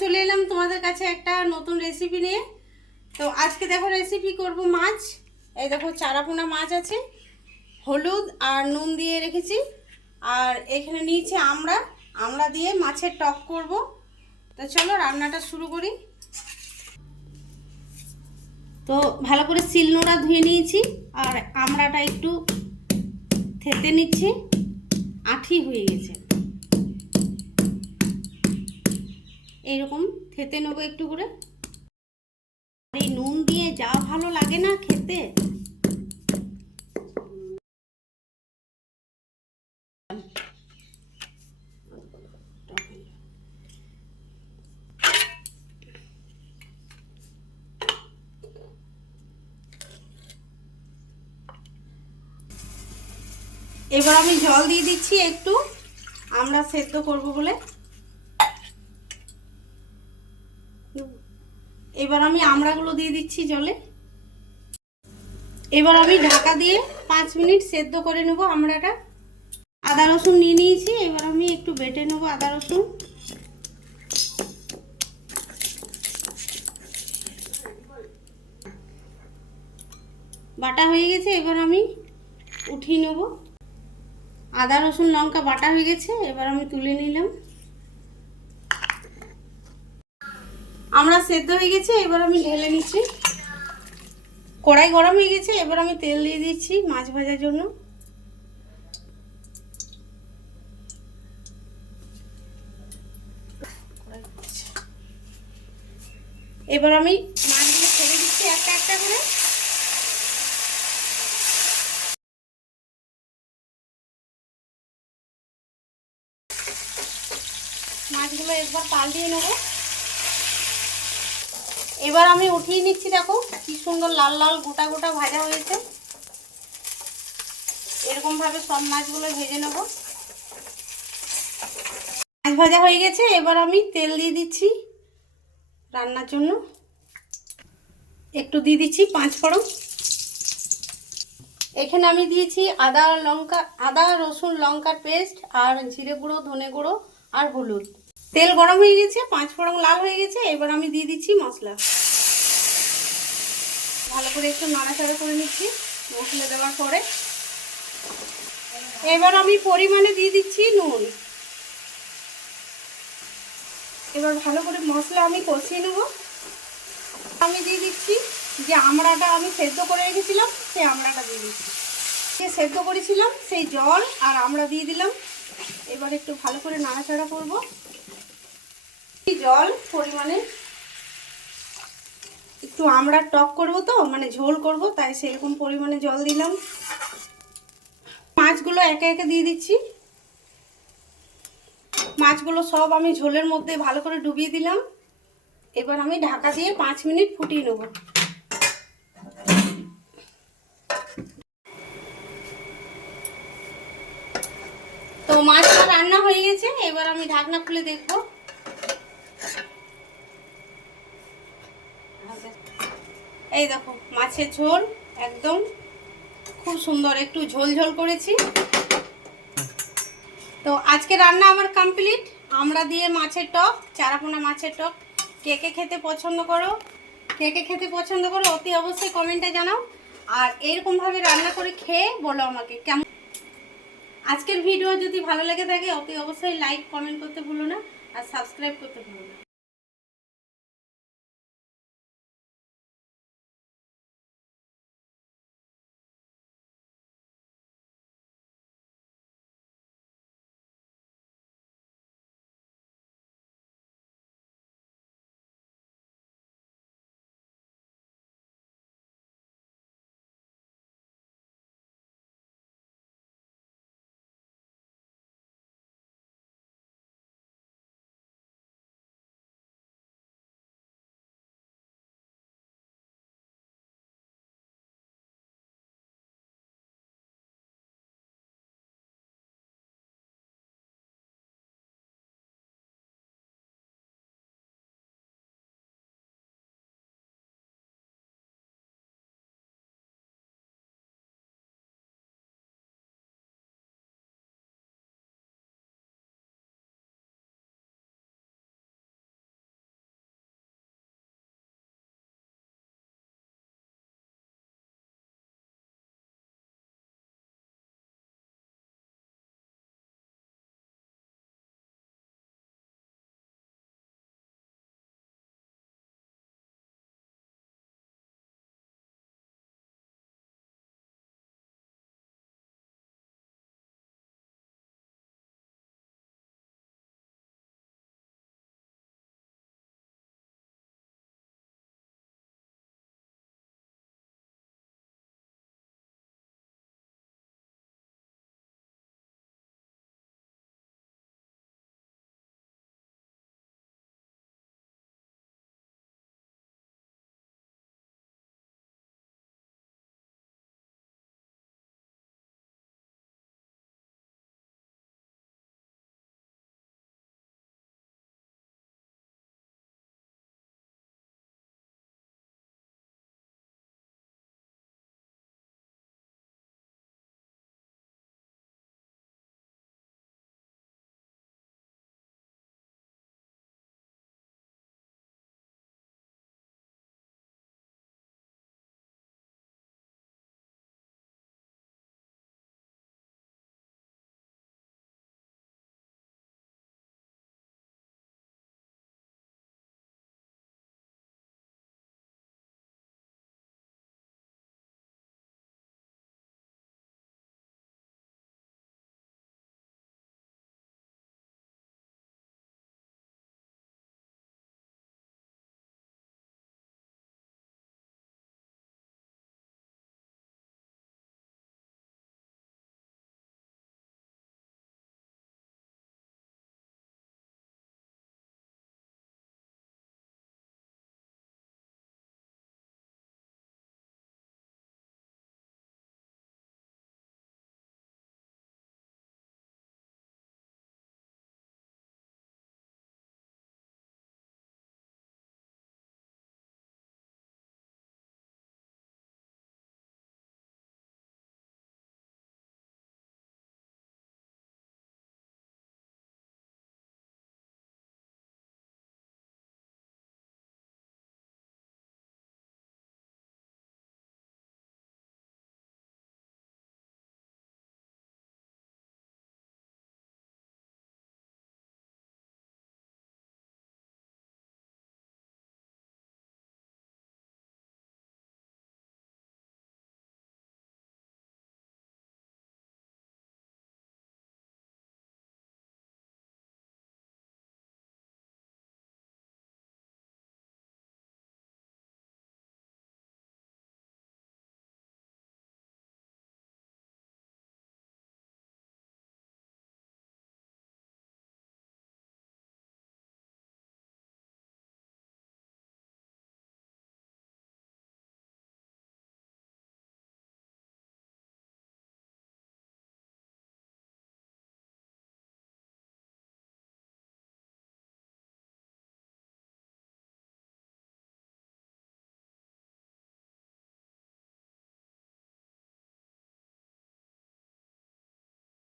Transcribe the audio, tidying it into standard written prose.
চলে এলাম তোমাদের কাছে একটা নতুন রেসিপি নিয়ে। তো আজকে দেখো রেসিপি করব মাছ। এই দেখো চারাপোনা মাছ আছে, হলুদ আর নুন দিয়ে রেখেছি। আর এখানে নিয়েছি আমড়া দিয়ে মাছের টক করব। তো চলো রান্নাটা শুরু করি। তো ভালো করে শিলনোড়া ধুয়ে নিয়েছি আর আমড়াটা একটু থেতে নিচ্ছি, আঠি হয়ে গেছে। এইরকম থেতে নেবো একটু করে। এই নুন দিয়ে যা ভালো লাগে না খেতে। এবার আমি জল দিয়ে দিচ্ছি একটু, আমরা সেদ্ধ করব বলে। এবার আমি আমড়াগুলো দিয়ে দিচ্ছি জলে। এবার আমি ঢাকা দিয়ে 5 মিনিট সেদ্ধ করে নেব আমড়াটা। আদা রসুন নিয়ে নিয়েছি, এবার আমি একটু বেটে নেব আদা রসুন। বাটা হয়ে গেছে, এবার আমি উঠিয়ে নেব। আদা রসুন লঙ্কা বাটা হয়ে গেছে, এবার আমি তুলে নিলাম। আমরা সেদ্ধ হয়ে গেছে, এবার আমি ঢেলে নিচ্ছি। কড়াই গরম হয়ে গেছে, এবার আমি তেল দিয়ে দিচ্ছি মাছ ভাজার জন্য। এবার আমি মাছগুলো ছেড়ে দিচ্ছি একটা একটা করে। মাছগুলো একবার পাল্টিয়ে নেব। এবার আমি উঠিয়ে নিচ্ছি, দেখো কি সুন্দর লাল লাল গোটা গোটা ভাজা হয়েছে। এরকম ভাবে সব মাছগুলো ভেজে নেব। মাছ ভাজা হয়ে গেছে, এবার আমি তেল দিয়ে দিচ্ছি রান্নার জন্য। একটু দিয়ে দিচ্ছি 5 ফোড়ন। এখানে আমি দিয়েছি আদা রসুন লঙ্কার পেস্ট আর জিরে গুঁড়ো, ধনে গুঁড়ো আর হলুদ। তেল গরম হয়ে গেছে, 5 ফোড়ন লাল হয়ে গেছে, এবার আমি দিয়ে দিচ্ছি মশলা। ভালো করে একটু নাড়াচাড়া করে নিচ্ছি মশলা দেওয়ার পরে। এবার আমি পরিমাণে দিয়ে দিচ্ছি নুন। এবার ভালো করে মশলা আমি কষিয়ে নেব। আমি দিয়ে দিচ্ছি যে আমড়াটা আমি সেদ্ধ করে রেখেছিলাম, সেই আমড়াটা দিয়ে দিচ্ছি। যে সেদ্ধ করেছিলাম সেই জল আর আমড়া দিয়ে দিলাম। এবার একটু ভালো করে নাড়াচাড়া করব। জল পরিমাণে একটু আমড়ার টক করব, তো মানে ঝোল করব, তাই সেরকম পরিমাণে জল দিলাম। মাছগুলো একে একে দিয়ে দিচ্ছি। মাছগুলো সব আমি ঝোলের মধ্যে ভালো করে ডুবিয়ে দিলাম। এবার আমি ঢাকা দিয়ে 5 মিনিট ফুটিয়ে নেব। তো মাছটা রান্না হয়ে গেছে, এবার আমি ঢাকনা খুলে দেখব। এই দেখো মাছের ঝোল একদম খুব সুন্দর, একটু ঝোল ঝোল করেছি। তো আজকে রান্না আমার কমপ্লিট। আমড়া দিয়ে মাছের টক, চারাপোনা মাছের টক। কে কে খেতে পছন্দ করো, অতি অবশ্যই কমেন্টে জানাও। আর এরকমভাবে রান্না করে খেয়ে বলো আমাকে কেমন। আজকের ভিডিও যদি ভালো লেগে থাকে অতি অবশ্যই লাইক কমেন্ট করতে ভুলো না, আর সাবস্ক্রাইব করতে ভুলো না।